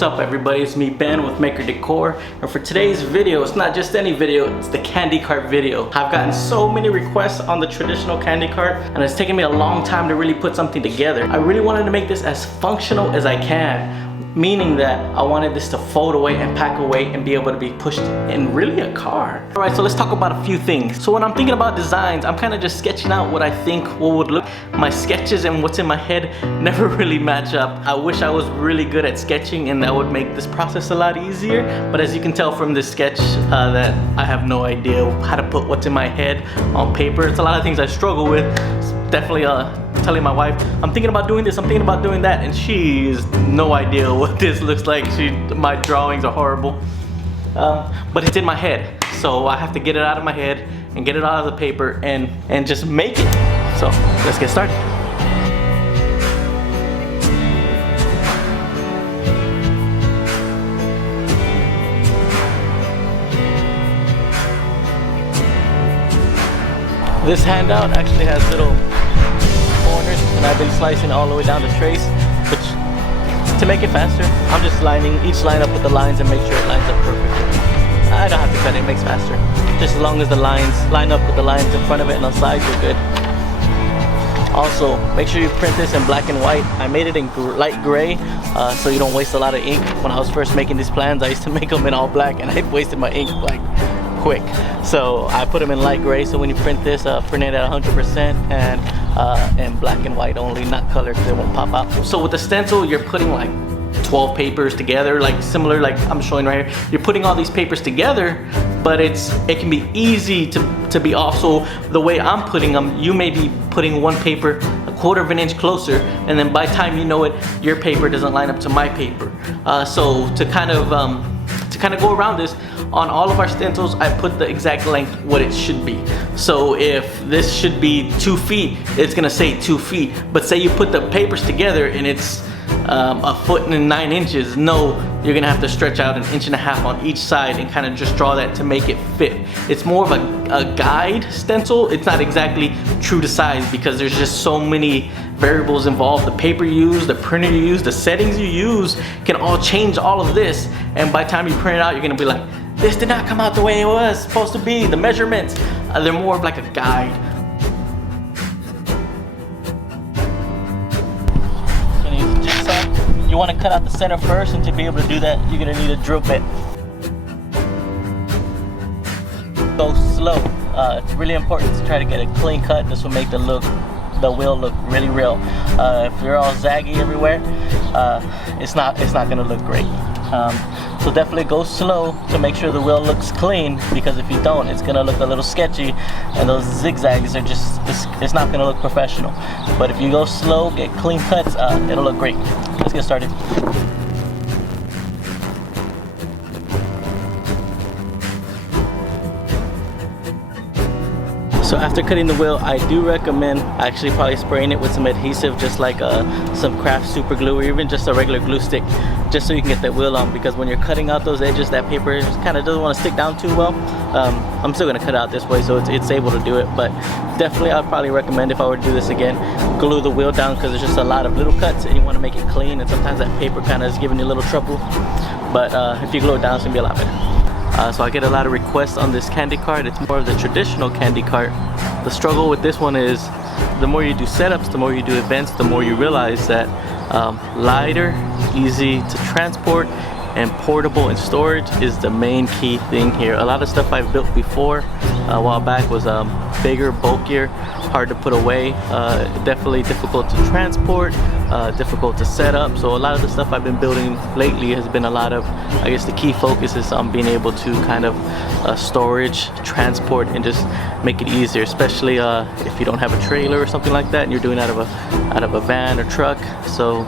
What's up everybody, it's me Ben with Maker Decor, and for today's video, it's not just any video, it's the candy cart video. I've gotten so many requests on the traditional candy cart, and it's taken me a long time to really put something together. I really wanted to make this as functional as I can, meaning that I wanted this to fold away and pack away and be able to be pushed in really a car. Alright, so let's talk about a few things. So when I'm thinking about designs, I'm kind of just sketching out what I think what would look. My sketches and what's in my head never really match up. I wish I was really good at sketching and that would make this process a lot easier, but as you can tell from this sketch that I have no idea how to put what's in my head on paper. It's a lot of things I struggle with. It's definitely telling my wife, I'm thinking about doing this, I'm thinking about doing that, and she's no idea what this looks like. My drawings are horrible. But it's in my head, so I have to get it out of my head and get it out of the paper and just make it. So let's get started. This handout actually has little corners, and I've been slicing all the way down the trace, which to make it faster, I'm just lining each line up with the lines and make sure it lines up perfectly. I don't have to cut it, it makes faster. Just as long as the lines line up with the lines in front of it and on sides, you're good. Also, make sure you print this in black and white. I made it in light gray, so you don't waste a lot of ink. When I was first making these plans, I used to make them in all black, and I wasted my ink like quick. So I put them in light gray, so when you print this, print it at 100% and black and white only, not color, because it won't pop out. So with the stencil, you're putting like 12 papers together, like similar, like I'm showing right here. You're putting all these papers together, but it can be easy to be off. So the way I'm putting them, you may be putting one paper a quarter of an inch closer, and then by the time you know it, your paper doesn't line up to my paper. So to kind of go around this, on all of our stencils, I put the exact length what it should be. So if this should be 2 feet, it's gonna say 2 feet. But say you put the papers together and it's a foot and 9 inches, no, you're gonna have to stretch out 1.5 inches on each side and kind of just draw that to make it fit. It's more of a guide stencil. It's not exactly true to size because there's just so many variables involved. The paper you use, the printer you use, the settings you use can all change all of this, and by the time you print it out, you're gonna be like, this did not come out the way it was supposed to be. The measurements, they're more of like a guide. Gonna use a jigsaw. You want to cut out the center first, and to be able to do that, you're gonna need a drill bit. Go slow. It's really important to try to get a clean cut. This will make the wheel look really real. If you're all zaggy everywhere, it's not gonna look great. So definitely go slow to make sure the wheel looks clean, because if you don't, it's gonna look a little sketchy, and those zigzags are just, it's not gonna look professional. But if you go slow, get clean cuts, it'll look great. Let's get started. So after cutting the wheel, I do recommend actually probably spraying it with some adhesive, just like some craft super glue or even just a regular glue stick, just so you can get that wheel on, because when you're cutting out those edges, that paper kind of doesn't want to stick down too well. I'm still going to cut it out this way so it's able to do it, but definitely I'd probably recommend, if I were to do this again, glue the wheel down, because there's just a lot of little cuts and you want to make it clean, and sometimes that paper kind of is giving you a little trouble, but if you glue it down, it's going to be a lot better. So I get a lot of requests on this candy cart. It's more of the traditional candy cart. The struggle with this one is the more you do setups, the more you do events, the more you realize that lighter, easy to transport, and portable in storage is the main key thing here. A lot of stuff I've built before a while back was bigger, bulkier, hard to put away, definitely difficult to transport, difficult to set up. So a lot of the stuff I've been building lately has been a lot of, I guess the key focus is on being able to kind of storage, transport, and just make it easier, especially if you don't have a trailer or something like that and you're doing out of a van or truck. So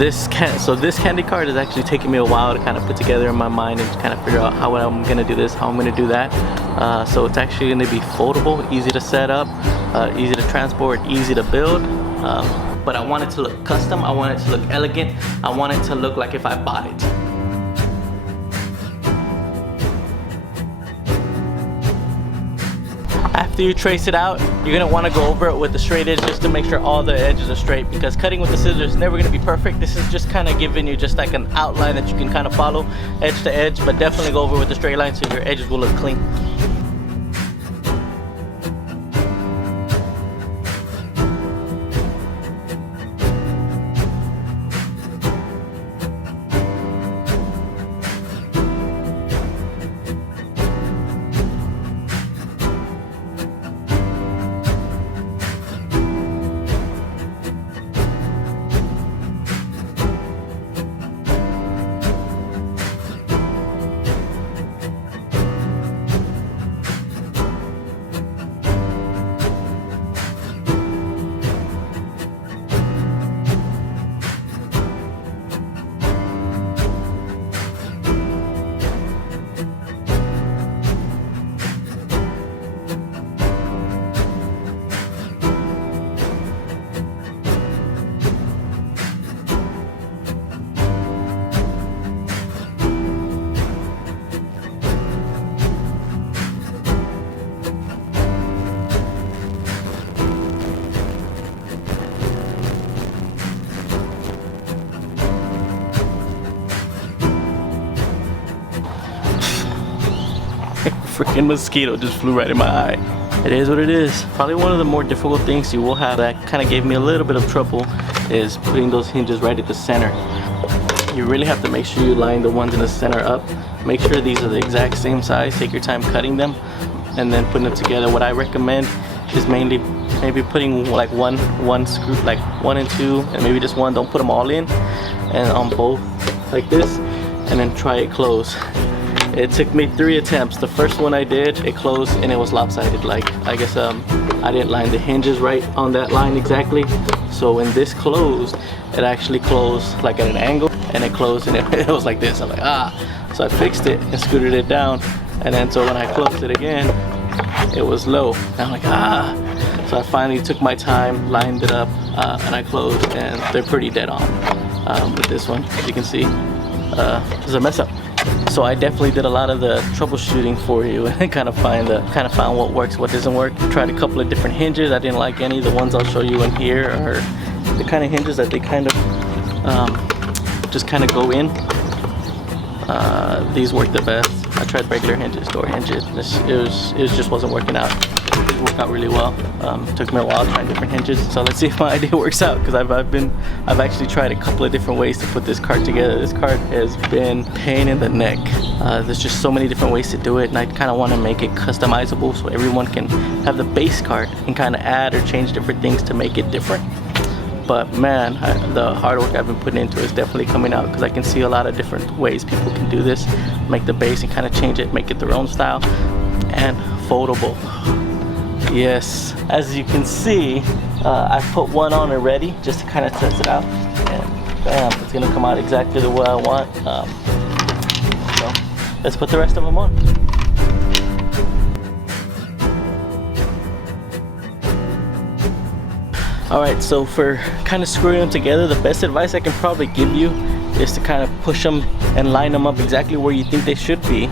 this candy card is actually taking me a while to kind of put together in my mind and kind of figure out how I'm gonna do this, how I'm gonna do that. So it's actually gonna be foldable, easy to set up, easy to transport, easy to build. But I want it to look custom, I want it to look elegant, I want it to look like if I bought it. After you trace it out, you're gonna want to go over it with the straight edge just to make sure all the edges are straight, because cutting with the scissors is never gonna be perfect. This is just kind of giving you just like an outline that you can kind of follow edge to edge, but definitely go over with the straight line so your edges will look clean. Freaking mosquito just flew right in my eye. It is what it is. Probably one of the more difficult things you will have that kind of gave me a little bit of trouble is putting those hinges right at the center. You really have to make sure you line the ones in the center up. Make sure these are the exact same size. Take your time cutting them and then putting them together. What I recommend is mainly maybe putting like one screw, like 1 and 2, and maybe just one. Don't put them all in, and on both like this, and then try it close. It took me 3 attempts. The first one I did, it closed and it was lopsided. Like, I guess I didn't line the hinges right on that line exactly. So when this closed, it actually closed like at an angle, and it closed and it was like this. I'm like, ah. So I fixed it and scooted it down. And then so when I closed it again, it was low. And I'm like, ah. So I finally took my time, lined it up, and I closed, and they're pretty dead on. With this one, as you can see, there's a mess up. So I definitely did a lot of the troubleshooting for you and kind of found what works, what doesn't work. Tried a couple of different hinges. I didn't like any. The ones I'll show you in here are the kind of hinges that they kind of just kind of go in. These work the best. I tried regular hinges, door hinges. It just wasn't working out. It worked out really well. Took me a while trying different hinges. So let's see if my idea works out, because I've actually tried a couple of different ways to put this cart together. This cart has been a pain in the neck. There's just so many different ways to do it, and I kind of want to make it customizable so everyone can have the base cart and kind of add or change different things to make it different. But man, the hard work I've been putting into it is definitely coming out, because I can see a lot of different ways people can do this, make the base and kind of change it, make it their own style. And foldable. Yes, as you can see, I put one on already just to kind of test it out, and bam, it's gonna come out exactly the way I want. So let's put the rest of them on. Alright, so for kind of screwing them together, the best advice I can probably give you is to kind of push them and line them up exactly where you think they should be.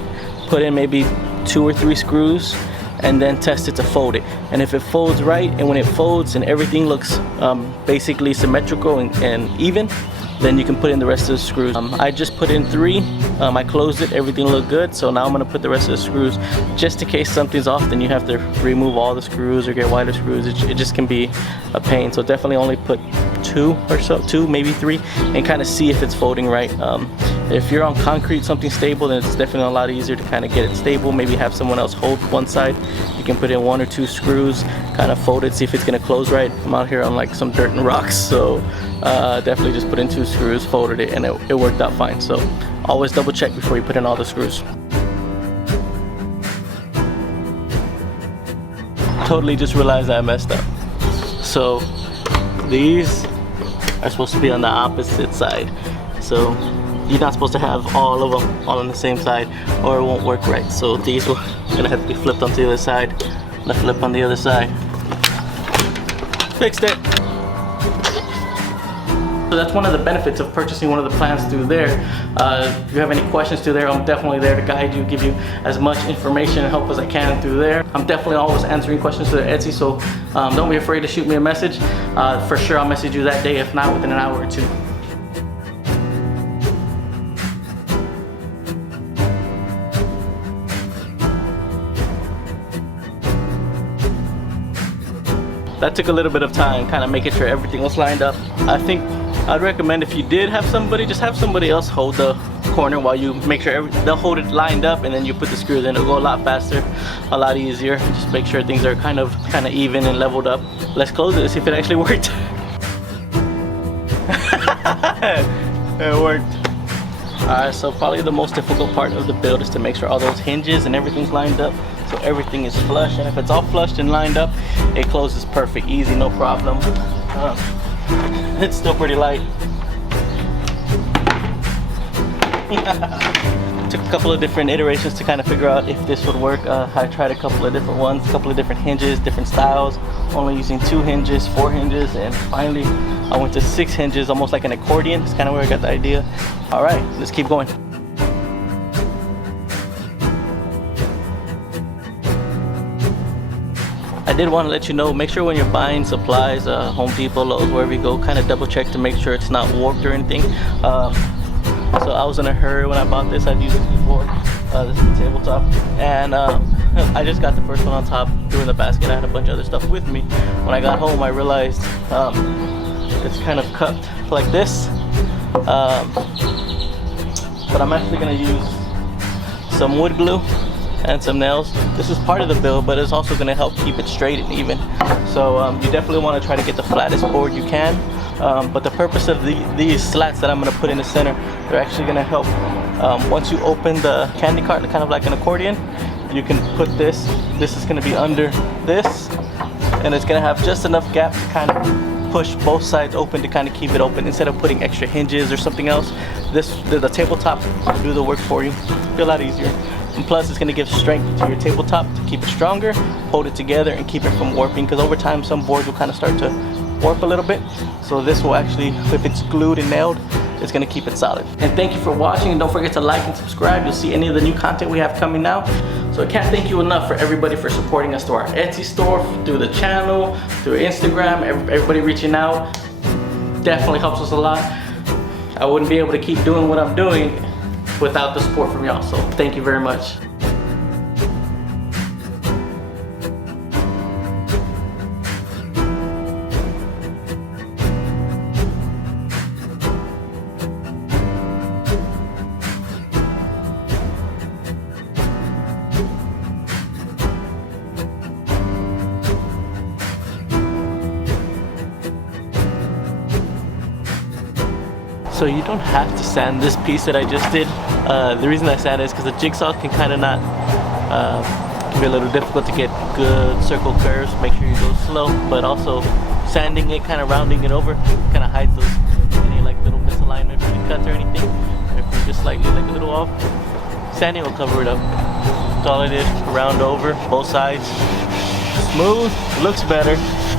Put in maybe 2 or 3 screws, and then test it to fold it. And if it folds right, and when it folds and everything looks basically symmetrical and even, then you can put in the rest of the screws. I just put in 3. I closed it, everything looked good, so now I'm gonna put the rest of the screws, just in case something's off. Then you have to remove all the screws or get wider screws. It just can be a pain. So definitely only put 2 or so, 2 maybe 3, and kind of see if it's folding right. If you're on concrete, something stable, then it's definitely a lot easier to kind of get it stable. Maybe have someone else hold one side. You can put in 1 or 2 screws, kind of fold it, see if it's gonna close right. I'm out here on like some dirt and rocks, so definitely just put in 2 screws, folded it, and it worked out fine. So always double check before you put in all the screws. Totally just realized I messed up. So these are supposed to be on the opposite side. So you're not supposed to have all of them all on the same side or it won't work right. So these are gonna have to be flipped onto the other side. Left flip on the other side. Fixed it. So that's one of the benefits of purchasing one of the plans through there. If you have any questions through there, I'm definitely there to guide you, give you as much information and help as I can through there. I'm definitely always answering questions through Etsy, so don't be afraid to shoot me a message. For sure, I'll message you that day, if not within an hour or two. That took a little bit of time, kind of making sure everything was lined up. I think I'd recommend if you did have somebody, just have somebody else hold the corner while you make sure they'll hold it lined up, and then you put the screws in. It'll go a lot faster, a lot easier. Just make sure things are kind of even and leveled up. Let's close it and see if it actually worked. It worked. Alright, so probably the most difficult part of the build is to make sure all those hinges and everything's lined up, so everything is flush. And if it's all flushed and lined up, it closes perfect, easy, no problem. It's still pretty light. Took a couple of different iterations to kind of figure out if this would work. I tried a couple of different ones, a couple of different hinges, different styles, only using 2 hinges, 4 hinges, and finally I went to 6 hinges, almost like an accordion. It's kind of where I got the idea. All right, let's keep going. I did want to let you know, make sure when you're buying supplies, Home Depot, Lowe's, wherever you go, kind of double check to make sure it's not warped or anything. So I was in a hurry when I bought this. I've used this before. This is the tabletop, and I just got the first one on top, threw in the basket. I had a bunch of other stuff with me. When I got home, I realized it's kind of cupped like this. But I'm actually gonna use some wood glue and some nails. This is part of the build, but it's also gonna help keep it straight and even. So you definitely wanna try to get the flattest board you can. But the purpose of these slats that I'm gonna put in the center, they're actually gonna help. Once you open the candy cart, kind of like an accordion, you can put this is gonna be under this, and it's gonna have just enough gap to kind of push both sides open to kind of keep it open. Instead of putting extra hinges or something else, the tabletop will do the work for you. It'll be a lot easier. And plus, it's going to give strength to your tabletop to keep it stronger, hold it together, and keep it from warping. Because over time, some boards will kind of start to warp a little bit. So this will actually, if it's glued and nailed, it's going to keep it solid. And thank you for watching. And don't forget to like and subscribe. You'll see any of the new content we have coming out. So I can't thank you enough for everybody for supporting us through our Etsy store, through the channel, through Instagram. Everybody reaching out definitely helps us a lot. I wouldn't be able to keep doing what I'm doing without the support from y'all, so thank you very much. So you don't have to sand this piece that I just did. The reason I sand it is because the jigsaw can kind of not, can be a little difficult to get good circle curves. Make sure you go slow, but also sanding it, kind of rounding it over, kind of hides those any like little misalignment between cuts or anything. If you're just slightly like a little off, sanding will cover it up. That's all it is. Round over both sides. Smooth, looks better,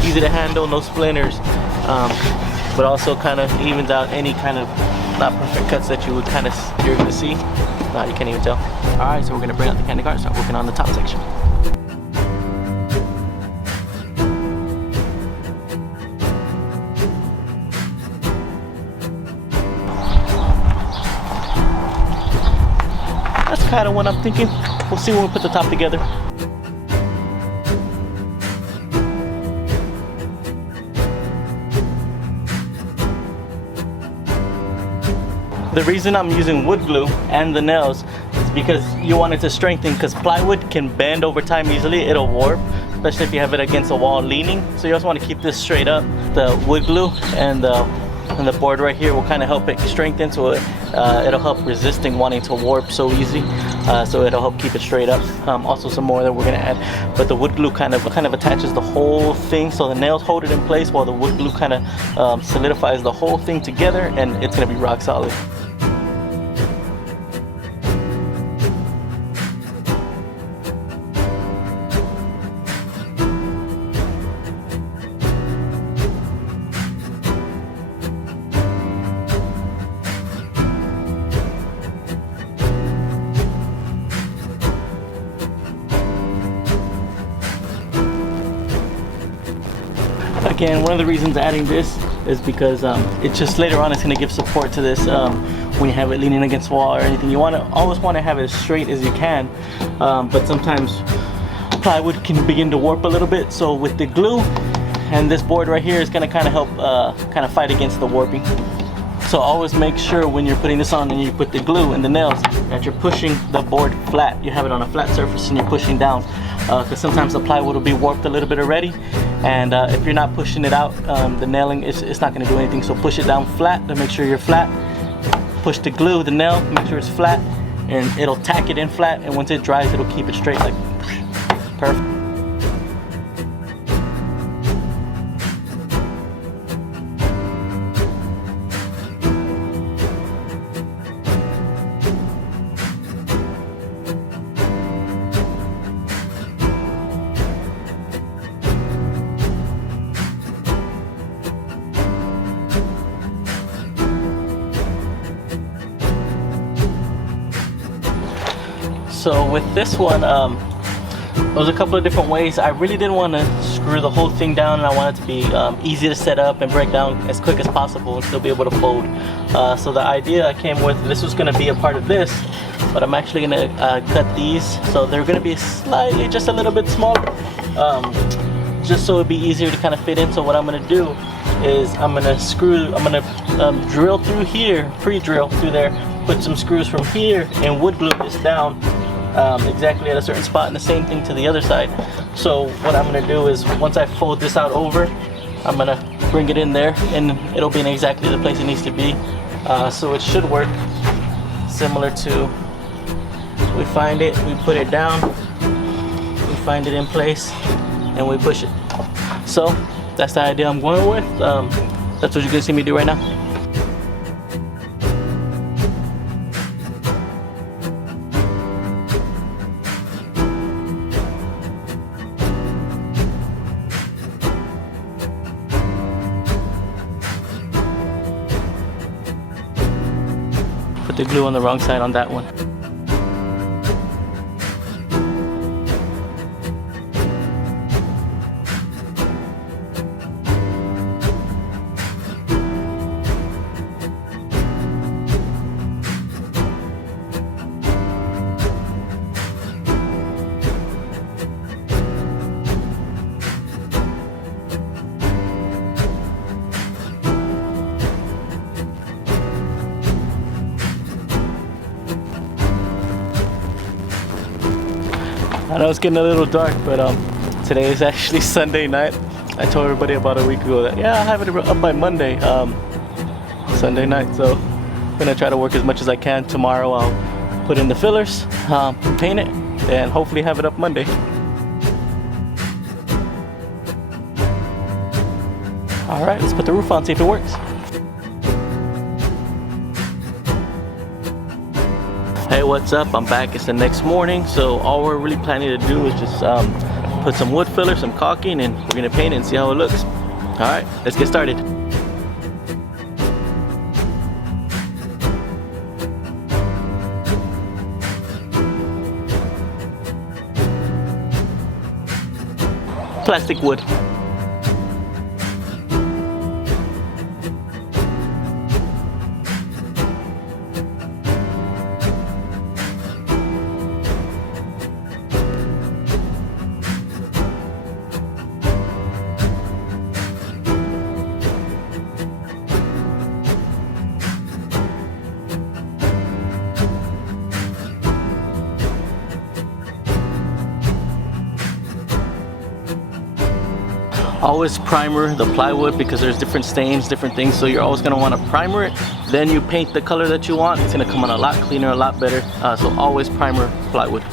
easy to handle, no splinters. But also kind of evens out any kind of not perfect cuts that you're gonna see. No, you can't even tell. All right, so we're gonna bring out the candy cart and start working on the top section. That's kind of what I'm thinking. We'll see when we put the top together. The reason I'm using wood glue and the nails is because you want it to strengthen, because plywood can bend over time easily. It'll warp, especially if you have it against a wall leaning. So you also want to keep this straight up. The wood glue and the and the board right here will kind of help it strengthen, so it'll help resisting wanting to warp so easy. So it'll help keep it straight up. Also some more that we're gonna add, but the wood glue kind of attaches the whole thing, so the nails hold it in place while the wood glue kind of solidifies the whole thing together, and it's gonna be rock solid. Again, one of the reasons adding this is because it just later on it's going to give support to this when you have it leaning against the wall or anything. You always want to have it as straight as you can, but sometimes plywood can begin to warp a little bit. So with the glue and this board right here is going to kind of help kind of fight against the warping. So always make sure when you're putting this on and you put the glue and the nails that you're pushing the board flat. You have it on a flat surface and you're pushing down, because sometimes the plywood will be warped a little bit already, and if you're not pushing it out, the nailing it's not going to do anything. So push it down flat to make sure you're flat. Push the glue, the nail, make sure it's flat, and it'll tack it in flat, and once it dries it'll keep it straight, like perfect. So with this one, there was a couple of different ways. I really didn't want to screw the whole thing down, and I want it to be easy to set up and break down as quick as possible and still be able to fold. So the idea I came with, this was going to be a part of this, but I'm actually going to cut these, so they're going to be slightly, just a little bit smaller, just so it'd be easier to kind of fit in. So what I'm going to do is I'm going to drill through here, pre-drill through there, put some screws from here, and wood glue this down exactly at a certain spot, and the same thing to the other side. So what I'm going to do is once I fold this out over, I'm going to bring it in there, and it'll be in exactly the place it needs to be. So it should work similar to, we find it, we put it down, we find it in place, and we push it. So that's the idea I'm going with. That's what you're going to see me do right now. Put the glue on the wrong side on that one. I know it's getting a little dark, but today is actually Sunday night. I told everybody about a week ago that yeah, I'll have it up by Monday, Sunday night. So I'm gonna try to work as much as I can. Tomorrow I'll put in the fillers, paint it, and hopefully have it up Monday. All right, let's put the roof on, see if it works. Hey, what's up? I'm back. It's the next morning, so all we're really planning to do is just put some wood filler, some caulking, and we're gonna paint it and see how it looks. All right, let's get started. Plastic wood. Always primer the plywood because there's different stains, different things, so you're always going to want to primer it. Then you paint the color that you want. It's going to come out a lot cleaner, a lot better. So always primer plywood.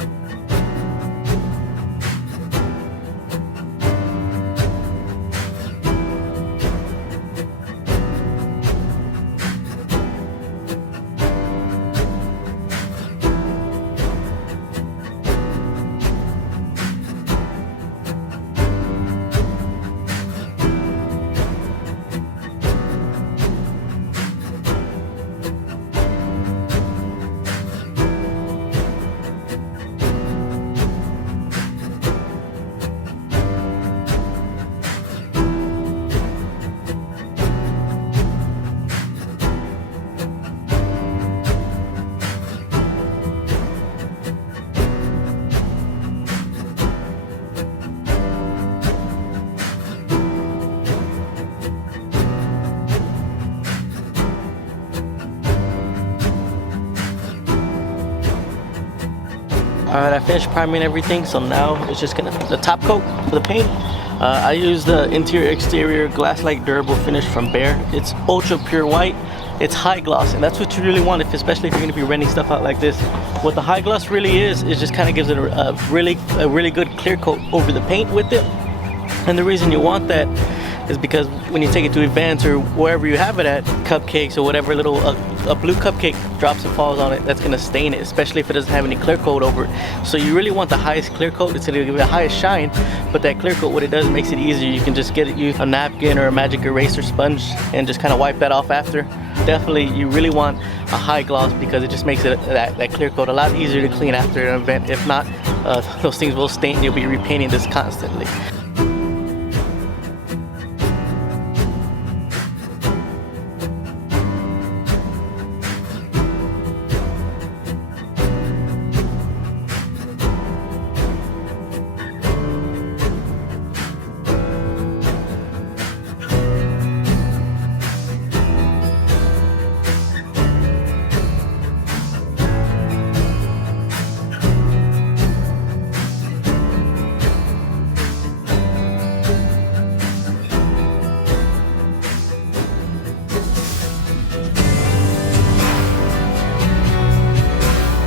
Alright, I finished priming everything, so now it's just the top coat for the paint. I use the interior exterior glass-like durable finish from Behr. It's ultra pure white. It's high gloss, and that's what you really want, especially if you're going to be renting stuff out like this. What the high gloss really is just kind of gives it a really good clear coat over the paint with it. And the reason you want that is because when you take it to events or wherever you have it at, cupcakes or whatever, little a blue cupcake drops and falls on it, that's gonna stain it, especially if it doesn't have any clear coat over it. So you really want the highest clear coat. It's gonna give it the highest shine, but that clear coat, what it does, makes it easier. You can just get you a napkin or a magic eraser sponge and just kind of wipe that off after. Definitely, you really want a high gloss because it just makes it that clear coat a lot easier to clean after an event. If not, those things will stain. You'll be repainting this constantly.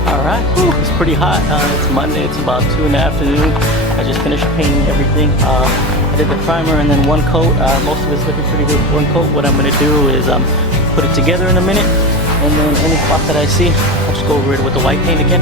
Alright, it's pretty hot. It's Monday, it's about 2 in the afternoon. I just finished painting everything. I did the primer and then one coat. Most of it's looking pretty good with one coat. What I'm going to do is put it together in a minute, and then any spot that I see, I'll just go over it with the white paint again.